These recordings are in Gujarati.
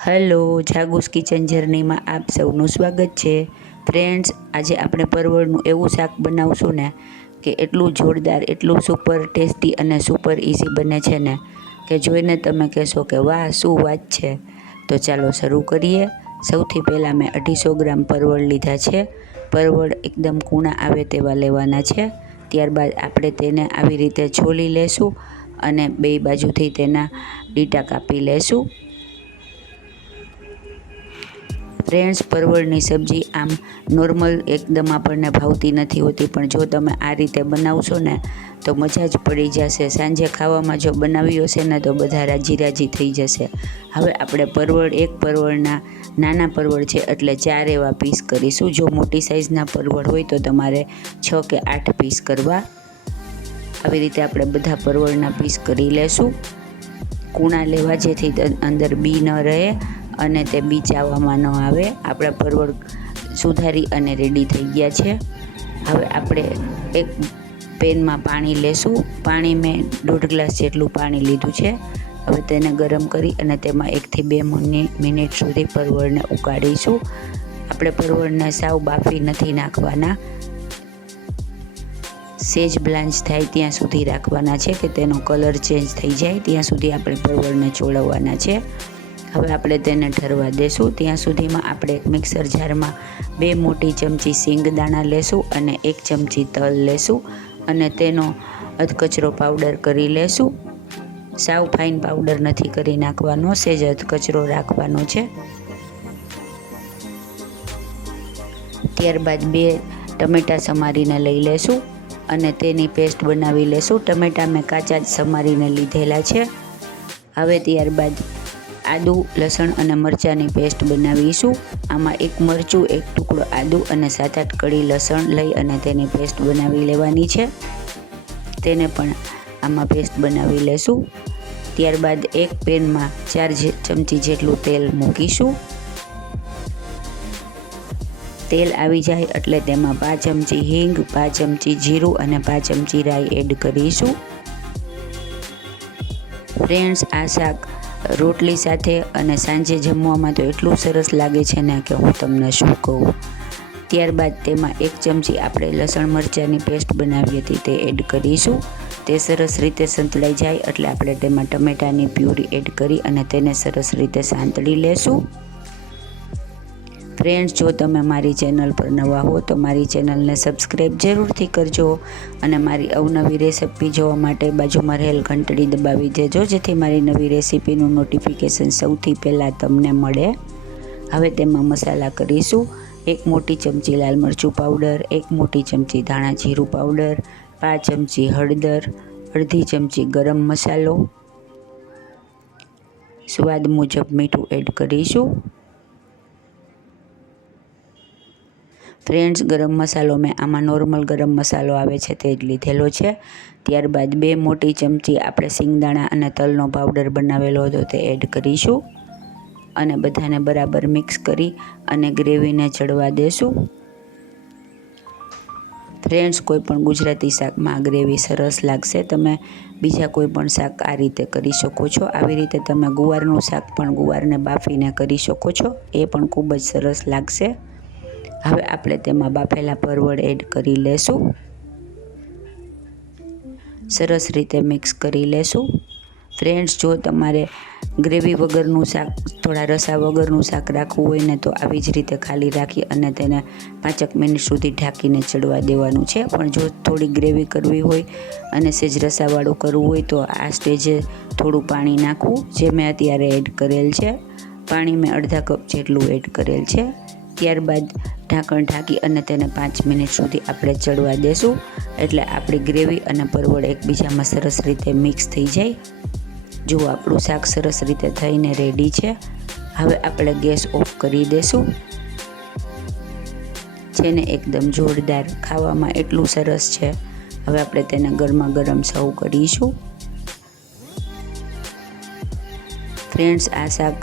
હલો, જાગુસ કિચન જર્નીમાં આપ સૌનું સ્વાગત છે. ફ્રેન્ડ્સ, આજે આપણે પરવળનું એવું શાક બનાવશું ને કે એટલું જોરદાર, એટલું સુપર ટેસ્ટી અને સુપર ઇઝી બને છે ને. કે જોઈને તમે કહેશો કે વાહ, શું વાત છે? તો ચાલો શરૂ કરીએ. સૌથી પહેલાં મેં અઢીસો ગ્રામ પરવળ લીધા છે. પરવળ એકદમ કૂણા આવે તેવા લેવાના છે. ત્યારબાદ આપણે તેને આવી રીતે છોલી લેશું અને બે બાજુથી તેના ડીટા કાપી લેશું. ફ્રેન્ડ્સ પરવળની સબ્જી આમ નોર્મલ એકદમ આપણને ભાવતી નથી હોતી, પણ જો તમે આ રીતે બનાવશો ને, તો મજા જ પડી જશે. સાંજે ખાવામાં જો બનાવી હશે ને, તો બધા રાજી રાજી થઈ જશે. હવે આપણે પરવળ, એક પરવળના નાના પરવળ છે, એટલે ચાર એવા પીસ કરીશું. જો મોટી સાઇઝના પરવળ હોય, તો તમારે છ કે આઠ પીસ કરવા. આવી રીતે આપણે બધા પરવળના પીસ કરી લેશું. કૂણા લેવા જેથી અંદર બી ન રહે. અને તે બીચ ચાવવામાં ન આવે. આપણા પરવળ સુધારી અને રેડી થઈ ગયા છે. હવે આપણે એક પેનમાં પાણી લેશું. પાણી મેં દોઢ ગ્લાસ જેટલું પાણી લીધું છે. હવે તેને ગરમ કરી અને તેમાં એકથી બે મિનિટ સુધી પરવળને ઉકાળીશું. આપણે પરવળને સાવ બાફી નથી નાખવાના. સેજ બ્લાન્ચ થાય ત્યાં સુધી રાખવાના છે કે તેનો કલર ચેન્જ થઈ જાય. ત્યાં સુધી આપણે પરવળને ચોળવવાના છે. હવે આપણે તેને ઠરવા દેશું. ત્યાં સુધીમાં આપણે એક મિક્સર જારમાં બે મોટી ચમચી સિંગદાણા લેશું અને એક ચમચી તલ લેશું અને તેનો અધકચરો પાવડર કરી લેશું. સાવ ફાઇન પાવડર નથી કરી નાખવાનો સેજ અધકચરો રાખવાનો છે. ત્યારબાદ બે ટમેટાં સમારીને લઈ લેશું અને તેની પેસ્ટ બનાવી લેશું. ટમેટાં મેં કાચા જ સમારીને લીધેલા છે. હવે ત્યારબાદ આદુ, લસણ અને મરચાંની પેસ્ટ બનાવીશું. આમાં એક મરચું, એક ટુકડો આદુ અને સાત આઠ કળી લસણ લઈ અને તેની પેસ્ટ બનાવી લેવાની છે. તેને પણ આમાં પેસ્ટ બનાવી લેશું. ત્યારબાદ એક પેનમાં ચાર ચમચી જેટલું તેલ મૂકીશું. તેલ આવી જાય એટલે તેમાં પાંચ ચમચી હિંગ, પાંચ ચમચી જીરું અને પાંચ ચમચી રાઈ એડ કરીશું. ફ્રેન્ડ્સ, આ શાક રોટલી સાથે અને સાંજે જમવામાં તો એટલું સરસ લાગે છે ને કે હું તમને શું કહું. ત્યારબાદ તેમાં એક ચમચી આપણે લસણ મરચાંની પેસ્ટ બનાવી હતી તે એડ કરીશું. તે સરસ રીતે સંતળાઈ જાય એટલે આપણે તેમાં ટમેટાની પ્યુરી એડ કરી અને તેને સરસ રીતે સાંતળી લેશું. ફ્રેન્ડ્સ જો તમે મારી ચેનલ પર નવા હો, તો મારી ચેનલને સબસ્ક્રાઈબ જરૂરથી કરજો અને મારી અવનવી રેસીપી જોવા માટે બાજુમાં રહેલ ઘંટડી દબાવી દેજો, જેથી મારી નવી રેસીપીનું નોટિફિકેશન સૌથી પહેલાં તમને મળે. હવે તેમાં મસાલા કરીશું. એક મોટી ચમચી લાલ મરચું પાવડર એક મોટી ચમચી ધાણા જીરું પાવડર પાંચ ચમચી હળદર, અડધી ચમચી ગરમ મસાલો. સ્વાદ મુજબ મીઠું એડ કરીશું. ફ્રેન્ડ્સ, ગરમ મસાલો મેં આમાં નોર્મલ ગરમ મસાલો આવે છે તે જ લીધેલો છે. ત્યારબાદ બે મોટી ચમચી આપણે સિંગદાણા અને તલનો પાવડર બનાવેલો હતો તે એડ કરીશું અને બધાને બરાબર મિક્સ કરી અને ગ્રેવીને ચડવા દેશું. ફ્રેન્ડ્સ, કોઈ પણ ગુજરાતી શાકમાં ગ્રેવી સરસ લાગશે. તમે બીજા કોઈ પણ શાક આ રીતે કરી શકો છો. આવી રીતે તમે ગુવારનું શાક પણ ગુવારને બાફીને કરી શકો છો. એ પણ ખૂબ જ સરસ લાગશે. હવે આપણે તેમાં બાફેલા પરવળ એડ કરી લેશું. સરસ રીતે મિક્સ કરી લેશું. ફ્રેન્ડ્સ જો તમારે ગ્રેવી વગરનું શાક, થોડા રસા વગરનું શાક રાખવું હોય ને, તો આવી જ રીતે ખાલી રાખી અને તેને પાંચેક મિનિટ સુધી ઢાંકીને ચડવા દેવાનું છે. પણ જો થોડી ગ્રેવી કરવી હોય અને સેજ રસાવાળું કરવું હોય, તો આ સ્ટેજે થોડું પાણી નાખવું, જે મેં અત્યારે એડ કરેલ છે. પાણી મેં અડધા કપ જેટલું એડ કરેલ છે. ત્યારબાદ ઢાંકણ ઢાંકી અને તેને પાંચ મિનિટ સુધી આપણે ચડવા દેશું. એટલે આપણી ગ્રેવી અને પરવળ એકબીજામાં સરસ રીતે મિક્સ થઈ જાય. જો આપણું શાક સરસ રીતે થઈને રેડી છે. હવે આપણે ગેસ ઓફ કરી દેશું. જેને એકદમ જોરદાર ખાવામાં એટલું સરસ છે. હવે આપણે તેને ગરમા ગરમ સર્વ કરીશું. ફ્રેન્ડ્સ આ શાક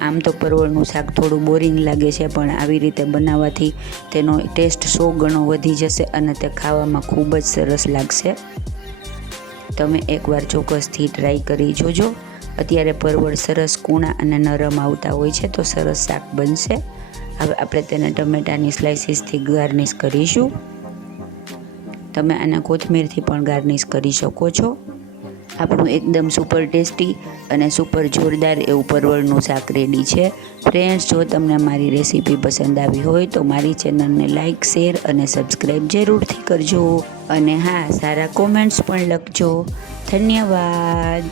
આમ તો પરવળનું શાક થોડું બોરિંગ લાગે છે, પણ આવી રીતે બનાવવાથી તેનો ટેસ્ટ સો ગણો વધી જશે અને તે ખાવામાં ખૂબ જ સરસ લાગશે. તમે એકવાર ચોક્કસથી ટ્રાય કરી જોજો. અત્યારે પરવળ સરસ કૂણા અને નરમ આવતા હોય છે, તો સરસ શાક બનશે. હવે આપણે તેને ટમેટાની સ્લાઇસીસથી ગાર્નિશ કરીશું. તમે આને કોથમીરથી પણ ગાર્નિશ કરી શકો છો. આપણું એકદમ સુપર ટેસ્ટી અને સુપર જોરદાર એવું પરવળનું શાક રેડી છે. ફ્રેન્ડ્સ જો તમને મારી રેસીપી પસંદ આવી હોય તો મારી ચેનલને લાઇક શેર અને સબસ્ક્રાઈબ જરૂરથી કરજો. અને હા, સારા કોમેન્ટ્સ પણ લખજો. ધન્યવાદ.